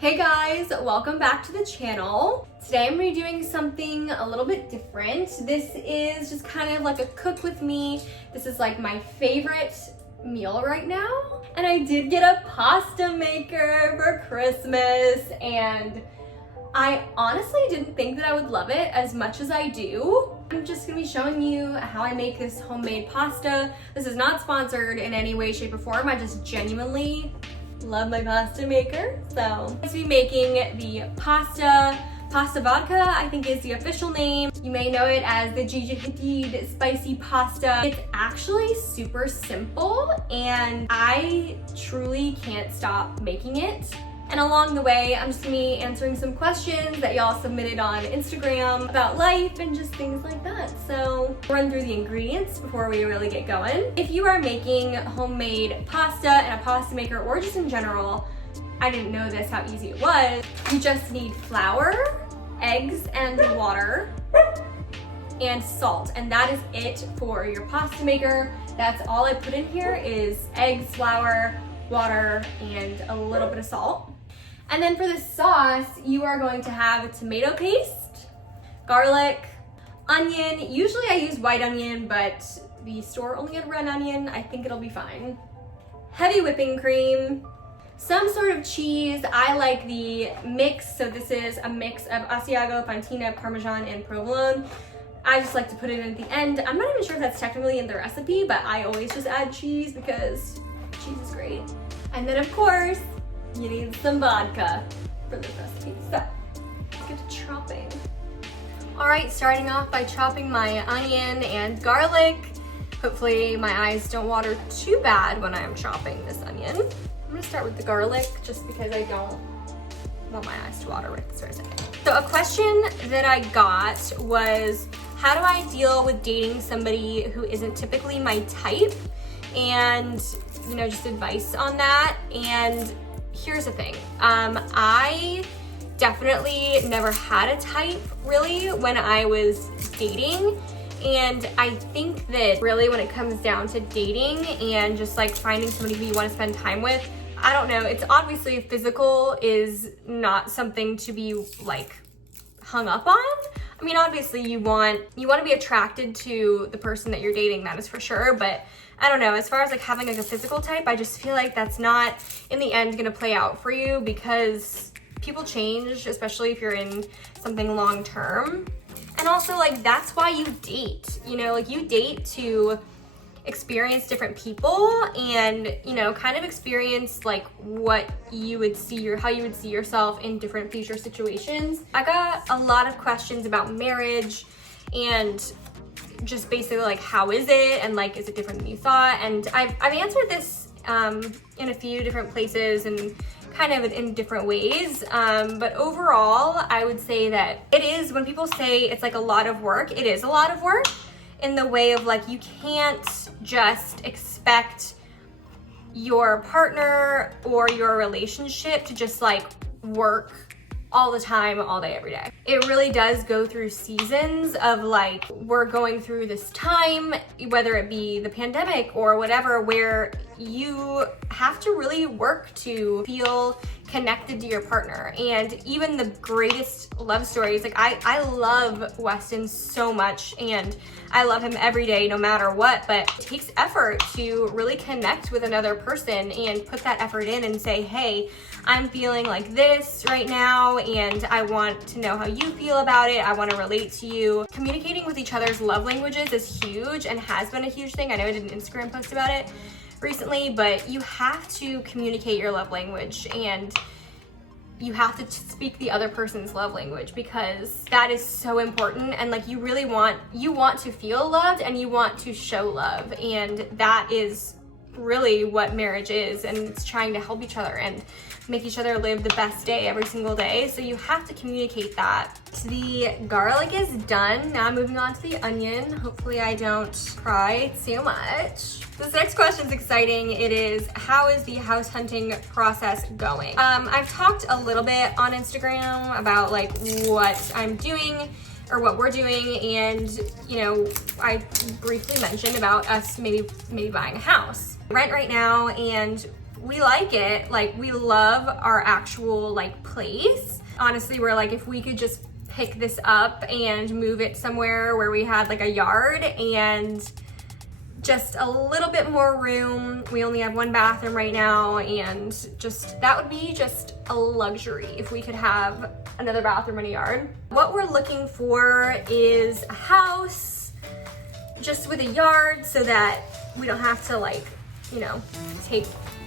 Hey guys, welcome back to the channel. Today I'm redoing something a little bit different. This is just kind of like a cook with me. This is like my favorite meal right now. And I did get a pasta maker for Christmas, and I honestly didn't think that I would love it as much as I do. I'm just gonna be showing you how I make this homemade pasta. This is not sponsored in any way, shape, or form. I just genuinely love my pasta maker. So I'm going to be making the pasta vodka, I think is the official name. You may know it as the GiGi Hadid spicy pasta. It's actually super simple and I truly can't stop making it. And along the way, I'm just gonna be answering some questions that y'all submitted on Instagram about life and just things like that. So we'll run through the ingredients before we really get going. If you are making homemade pasta in a pasta maker or just in general, I didn't know this, how easy it was. You just need flour, eggs, and water, and salt. And that is it for your pasta maker. That's all I put in here is eggs, flour, water, and a little bit of salt. And then for the sauce, you are going to have tomato paste, garlic, onion. Usually I use white onion, but the store only had red onion. I think it'll be fine. Heavy whipping cream, some sort of cheese. I like the mix, so this is a mix of Asiago, Fontina, Parmesan, and Provolone. I just like to put it in at the end. I'm not even sure if that's technically in the recipe, but I always just add cheese because cheese is great. And then of course, you need some vodka for this recipe. So let's get to chopping. All right, starting off by chopping my onion and garlic. Hopefully my eyes don't water too bad when I'm chopping this onion. I'm gonna start with the garlic just because I don't want my eyes to water right this very second. So a question that I got was, how do I deal with dating somebody who isn't typically my type? And you know, just advice on that. And here's the thing, I definitely never had a type really when I was dating. And I think that really when it comes down to dating and just like finding somebody who you want to spend time with, I don't know, it's obviously physical is not something to be like hung up on. I mean, obviously you want to be attracted to the person that you're dating, that is for sure, but I don't know, as far as like having like a physical type, I just feel like that's not in the end gonna play out for you because people change, especially if you're in something long term. And also like that's why you date, you know, like you date to experience different people and, you know, kind of experience like what you would see or how you would see yourself in different future situations. I got a lot of questions about marriage and just basically like how is it and like is it different than you thought, and I've answered this in a few different places and kind of in different ways, but overall I would say that it is, when people say it's like a lot of work, it is a lot of work in the way of like you can't just expect your partner or your relationship to just like work all the time, all day, every day. It really does go through seasons of like, we're going through this time, whether it be the pandemic or whatever, where you have to really work to feel connected to your partner. And even the greatest love stories, like I love Weston so much and I love him every day no matter what, but it takes effort to really connect with another person and put that effort in and say, hey, I'm feeling like this right now and I want to know how you feel about it. I want to relate to you. Communicating with each other's love languages is huge and has been a huge thing. I know I did an Instagram post about it recently, but you have to communicate your love language and you have to speak the other person's love language because that is so important. And like you want to feel loved and you want to show love, and that is really what marriage is, and it's trying to help each other and make each other live the best day every single day. So you have to communicate that. The garlic is done. Now I'm moving on to the onion. Hopefully I don't cry too much. This next question is exciting. It is, how is the house hunting process going? I've talked a little bit on Instagram about like what I'm doing or what we're doing, and you know, I briefly mentioned about us maybe buying a house. Rent right now, and we like it. Like, we love our actual like place. Honestly, we're like, if we could just pick this up and move it somewhere where we had like a yard and just a little bit more room. We only have one bathroom right now, and just that would be just a luxury if we could have another bathroom in a yard. What we're looking for is a house just with a yard so that we don't have to like, you know, take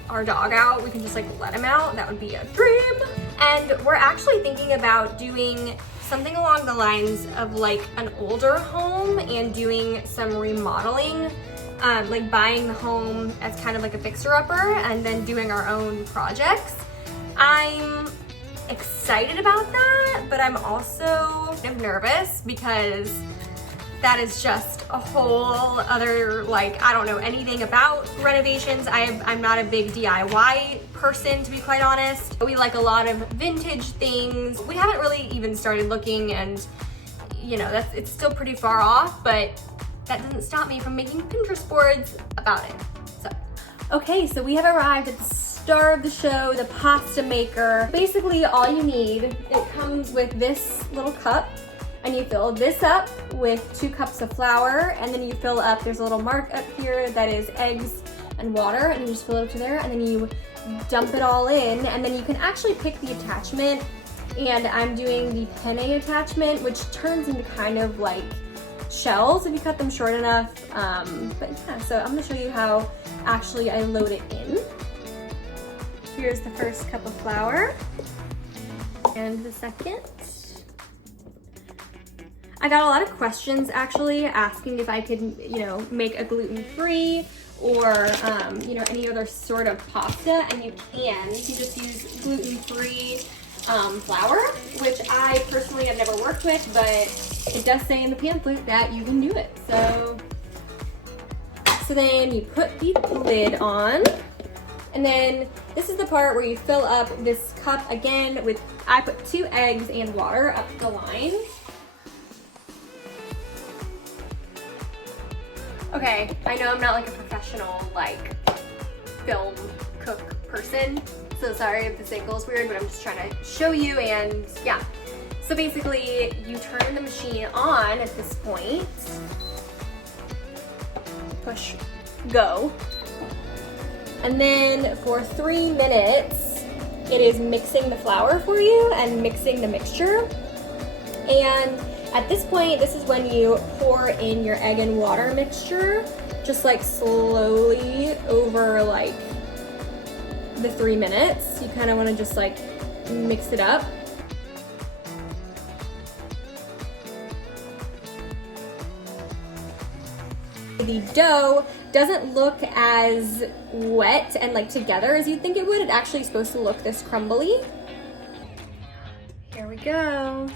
our dog out. We can just like let him out. That would be a dream. And we're actually thinking about doing something along the lines of like an older home and doing some remodeling, like buying the home as kind of like a fixer-upper and then doing our own projects. I'm excited about that, but I'm also kind of nervous because that is just a whole other, like, I don't know anything about renovations. I'm not a big DIY person, to be quite honest. We like a lot of vintage things. We haven't really even started looking, and you know, it's still pretty far off, but that doesn't stop me from making Pinterest boards about it. So, okay, so we have arrived at the star of the show, the pasta maker. Basically, all you need, it comes with this little cup, and you fill this up with 2 cups of flour, and then you fill up, there's a little mark up here that is eggs and water, and you just fill it up to there, and then you dump it all in, and then you can actually pick the attachment, and I'm doing the penne attachment, which turns into kind of like shells if you cut them short enough. But yeah, so I'm gonna show you how actually I load it in. Here's the first cup of flour, and the second. I got a lot of questions actually asking if I could, you know, make a gluten-free or, you know, any other sort of pasta, and you can. You can just use gluten-free flour, which I personally have never worked with, but it does say in the pamphlet that you can do it. So then you put the lid on, and then this is the part where you fill up this cup again with, I put 2 eggs and water up the line. Okay, I know I'm not like a professional like film cook person, so sorry if this angle is weird, but I'm just trying to show you. And yeah, so basically you turn the machine on at this point, push go, and then for 3 minutes it is mixing the flour for you and mixing the mixture. And at this point, this is when you pour in your egg and water mixture, just like slowly over like the 3 minutes. You kind of want to just like mix it up. The dough doesn't look as wet and like together as you'd think it would. It's actually supposed to look this crumbly. Here we go.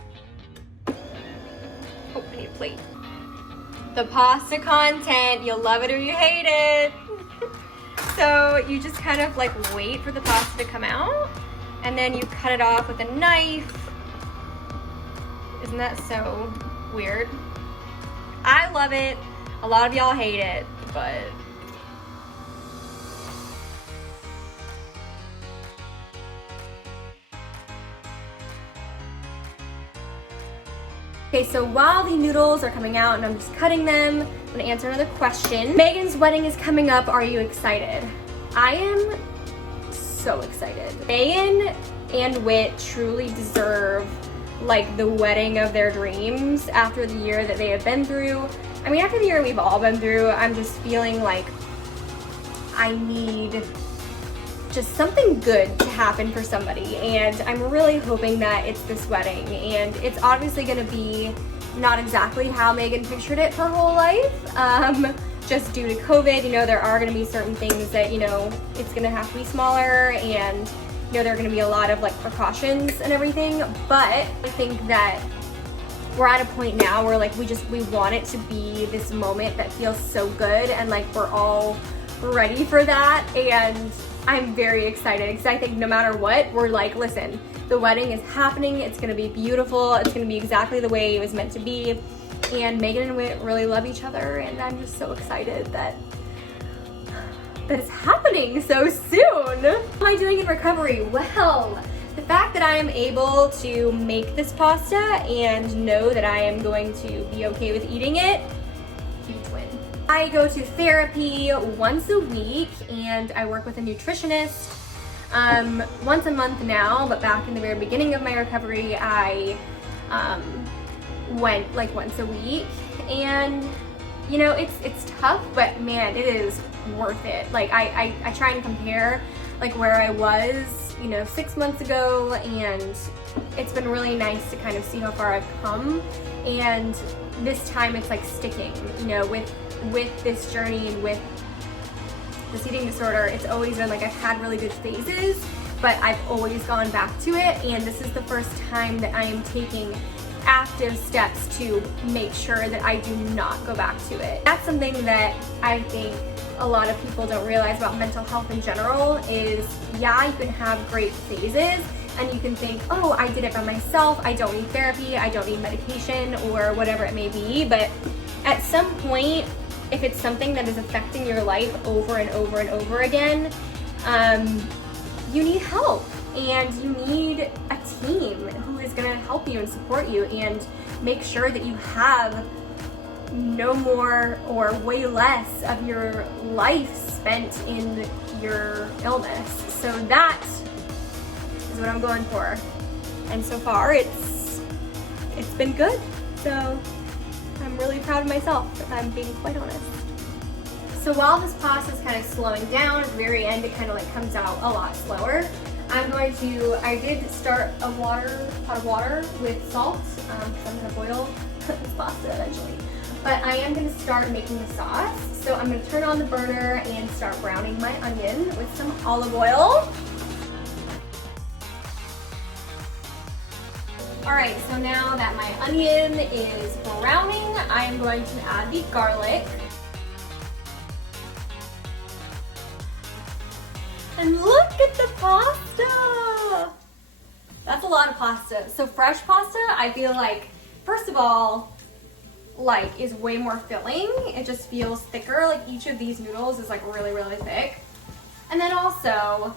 Oh, I need a plate. The pasta content, you'll love it or you hate it. So you just kind of like wait for the pasta to come out, and then you cut it off with a knife. Isn't that so weird? I love it. A lot of y'all hate it, but okay, so while the noodles are coming out and I'm just cutting them, I'm gonna answer another question. Megan's wedding is coming up. Are you excited? I am so excited. Megan and Whit truly deserve like the wedding of their dreams after the year that they have been through. I mean, after the year we've all been through, I'm just feeling like I need just something good to happen for somebody, and I'm really hoping that it's this wedding. And it's obviously gonna be not exactly how Megan pictured it her whole life, just due to COVID. You know, there are gonna be certain things that, you know, it's gonna have to be smaller, and you know, there are gonna be a lot of like precautions and everything. But I think that we're at a point now where like we want it to be this moment that feels so good, and like we're all ready for that. And I'm very excited because I think no matter what, we're like, listen, the wedding is happening. It's gonna be beautiful. It's gonna be exactly the way it was meant to be. And Megan and Whit really love each other, and I'm just so excited that that it's happening so soon. What am I doing in recovery? Well, the fact that I am able to make this pasta and know that I am going to be okay with eating it, huge win. I go to therapy once a week and I work with a nutritionist once a month now, but back in the very beginning of my recovery, I went like once a week. And you know, it's tough, but man, it is worth it. Like I try and compare like where I was, you know, 6 months ago, and it's been really nice to kind of see how far I've come. And this time it's like sticking, you know, with this journey and with this eating disorder. It's always been like I've had really good phases, but I've always gone back to it. And this is the first time that I am taking active steps to make sure that I do not go back to it. That's something that I think a lot of people don't realize about mental health in general is, yeah, you can have great phases and you can think, oh, I did it by myself, I don't need therapy, I don't need medication, or whatever it may be. But at some point, if it's something that is affecting your life over and over and over again, you need help. And you need a team who is gonna help you and support you and make sure that you have no more or way less of your life spent in your illness. So that is what I'm going for. And so far it's been good. So I'm really proud of myself, if I'm being quite honest. So while this pasta is kind of slowing down, at the very end it kind of like comes out a lot slower. I did start a pot of water with salt, because I'm gonna boil this pasta eventually. But I am gonna start making the sauce. So I'm gonna turn on the burner and start browning my onion with some olive oil. All right, so now that my onion is browning, I am going to add the garlic. And look at the pasta! That's a lot of pasta. So fresh pasta, I feel like, first of all, like is way more filling. It just feels thicker. Like each of these noodles is like really, really thick. And then also,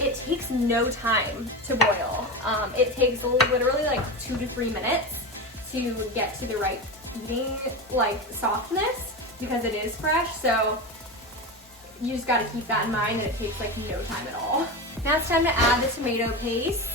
it takes no time to boil. It takes literally like 2 to 3 minutes to get to the right eating like softness because it is fresh. So you just gotta keep that in mind, that it takes like no time at all. Now it's time to add the tomato paste.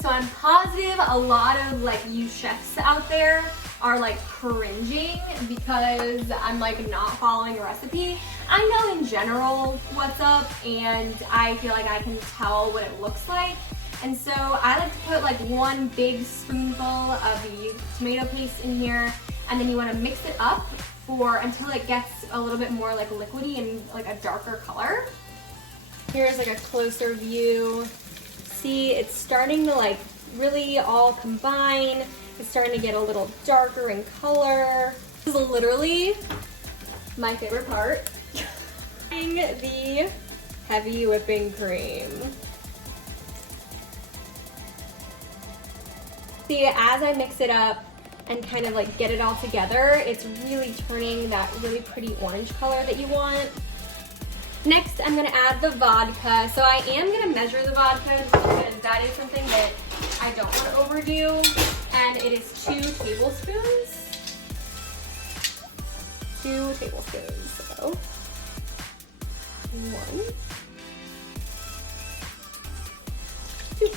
So I'm positive a lot of like you chefs out there are like cringing because I'm like not following a recipe. I know in general what's up, and I feel like I can tell what it looks like. And so I like to put like 1 big spoonful of the tomato paste in here, and then you wanna mix it up until it gets a little bit more like liquidy and like a darker color. Here's like a closer view. See, it's starting to like really all combine. It's starting to get a little darker in color. This is literally my favorite part. The heavy whipping cream. See, as I mix it up and kind of like get it all together, it's really turning that really pretty orange color that you want. Next, I'm gonna add the vodka. So I am gonna measure the vodka because that is something that I don't want to overdo. And it is 2 tablespoons. 2 tablespoons, so 1, 2.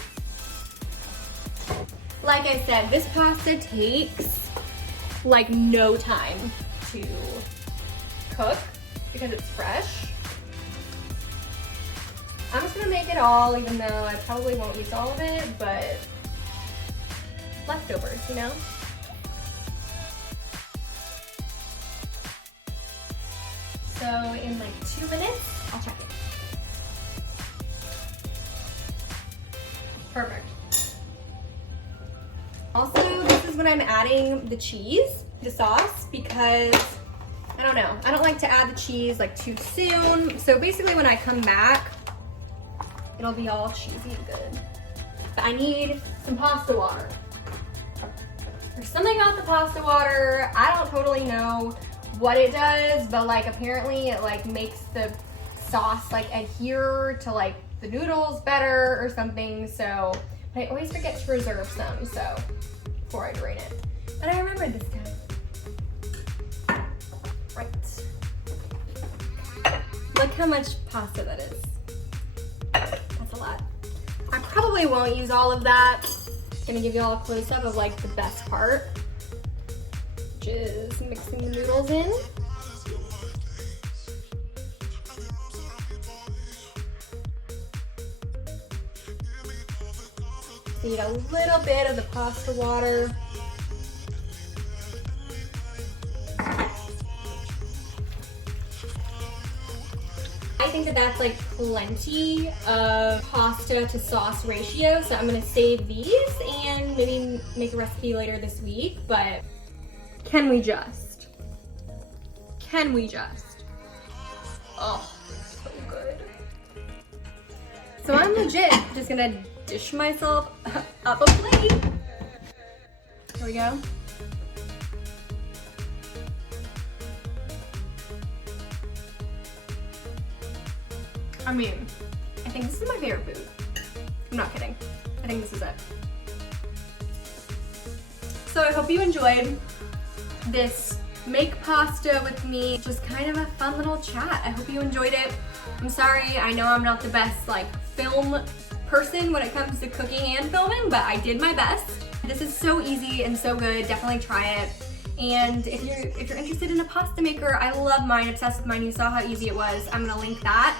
Like I said, this pasta takes like no time to cook because it's fresh. I'm just gonna make it all, even though I probably won't use all of it, but leftovers, you know? So in like 2 minutes, I'll check it. Perfect. Also, this is when I'm adding the cheese, the sauce, because I don't know, I don't like to add the cheese like too soon. So basically when I come back, it'll be all cheesy and good. I need some pasta water. There's something about the pasta water, I don't totally know what it does, but like apparently it like makes the sauce like adhere to like the noodles better or something. So, but I always forget to reserve some, so before I drain it. And I remembered this time. Right. Look how much pasta that is. That's a lot. I probably won't use all of that. I'm gonna give you all a close-up of like the best part, which is mixing the noodles in. Need a little bit of the pasta water. I think that that's like plenty of pasta to sauce ratio, so I'm gonna save these and maybe make a recipe later this week, but can we just? Can we just? Oh, so good. So I'm legit just gonna dish myself up a plate. Here we go. I mean, I think this is my favorite food. I'm not kidding. I think this is it. So I hope you enjoyed this make pasta with me. Just kind of a fun little chat. I hope you enjoyed it. I'm sorry, I know I'm not the best like film person when it comes to cooking and filming, but I did my best. This is so easy and so good. Definitely try it. And if you're interested in a pasta maker, I love mine, obsessed with mine. You saw how easy it was. I'm gonna link that.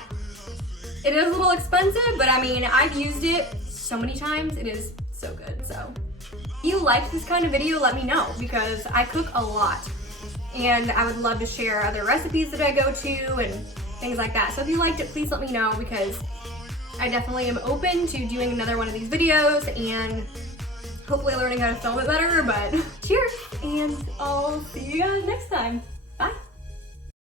It is a little expensive, but I mean, I've used it so many times. It is so good. So if you like this kind of video, let me know, because I cook a lot and I would love to share other recipes that I go to and things like that. So if you liked it, please let me know, because I definitely am open to doing another one of these videos and hopefully learning how to film it better. But cheers, and I'll see you guys next time.